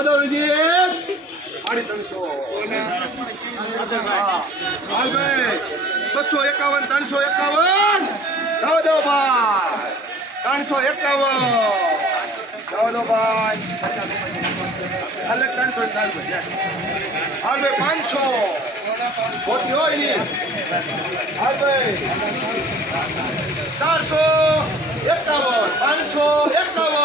વિજિત સાડી ત્રણસો હાલભાઈ બસો એકાવન. ત્રણસો એકાવન. જાવ દો ભાઈ ત્રણસો એકાવન જાવ દો ભાઈ હાલે ત્રણસો હાલભાઈ પાંચસો ખોટી હોય હાલભાઈ ચારસો એકાવન પાંચસો એકાવન.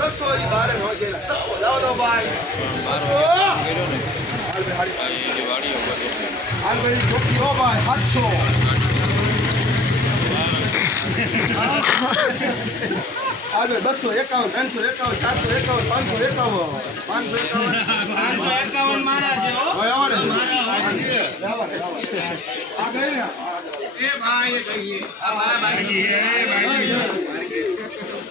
છસો બારે દો ભાઈ હાલ ભાઈ ભાઈ ચોખ્ખી હો ભાઈ સાતસો હાલ બસો એકાવન ત્રણસો એકાવન ચારસો એકાવન પાંચસો એકાવન પાંચસો એકાવન એકાવન મારા છે ને. ને, ને. ને એ ભાઈ આ મારા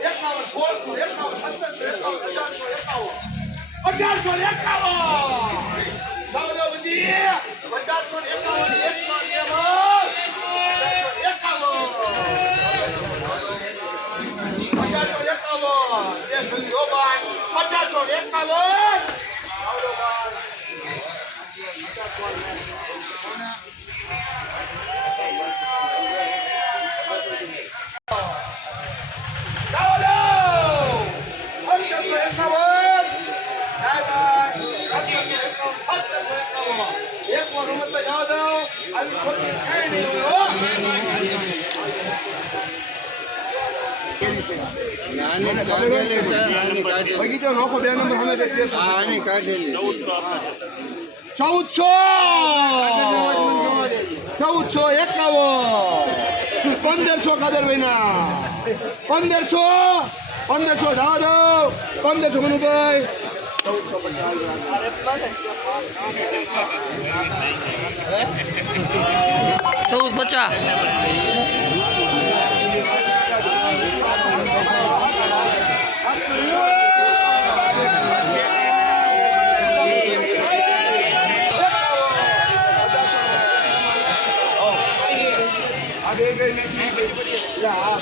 એકાવન. સોળસો એકાવન. સત્તરસો એકાવન. અઢારસો એકાવન. અઢારસો એકાવન. દાદાજી અઢારસો એકાવન. એક એક વાર રમત જાવ દો આવી ખોટી કાંઈ નહીં હોય બગીચો નોખો બે નંબર સામે આની કાઢેલી. ચૌદસો! ચૌદસો એકાવન. પંદરસો કાદરભાઈના. પંદરસો. પંદરસો જાદવ પંદરસો મનુભાઈ. ચૌદ પચાસ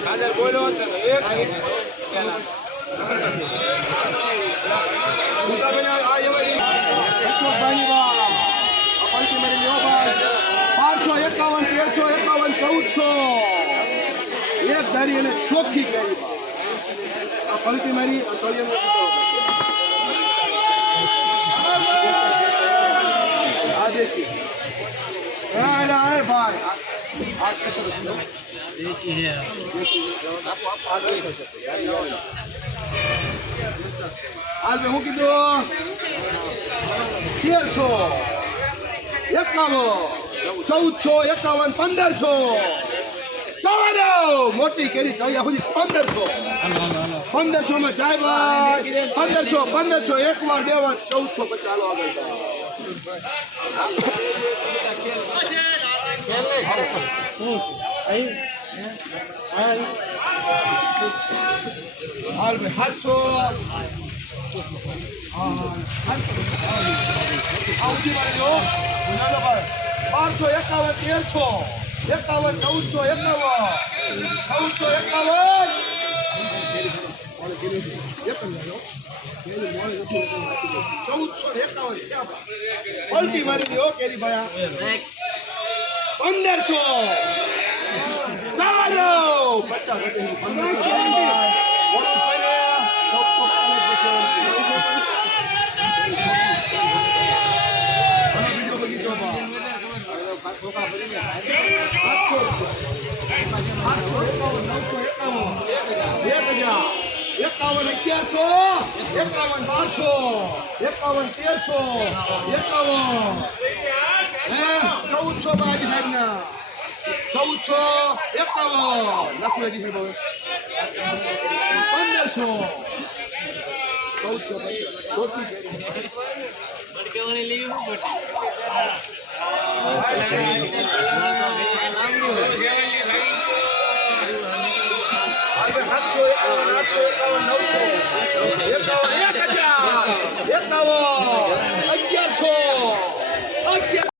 કાદર બોલ્યો હતો ને, એક ભૂતાબેન આ એવાય અશોકભાઈની વાત. આ પંચી મારી લ્યો ભાઈ. બારસો એકાવન તેરસો ચૌદસો એક ધારી અને ચોખ્ખી કરી આ પંક્તિ મારી આ દેખી હા આ ભાઈ. આ- છે. આજ શું કીધું તેરસો. એકાવન ચૌદસો એકાવન પંદરસો. ચૌદ મોટી કેરી અહીંયા સુધી પંદરસો. પંદરસો માં જાય પંદરસો પંદરસો એક વાર બે વાર ચૌદસો પચાસ હાલો આગળ હાલ ભાઈ સાતસો બારસો એકાવન, તેરસો. એકાવન, ચૌદસો એકાવન. ચૌદસો એકાવન. ચૌદસો એકાવન પલટી મારી દો કેરી ભાઈ પંદરસો. હજાર એકાવન અગિયારસો એકાવન બારસો એકાવન તેરસો એકાવન હે ચૌદસો બાજી સાહેબ ના ચૌદસો એકાવન લખો હજી પંદરસો ચૌદસો સાતસો એકાવન આઠસો એકાવન નવસો એકાવન એક હજાર એકાવન અગિયારસો અગિયાર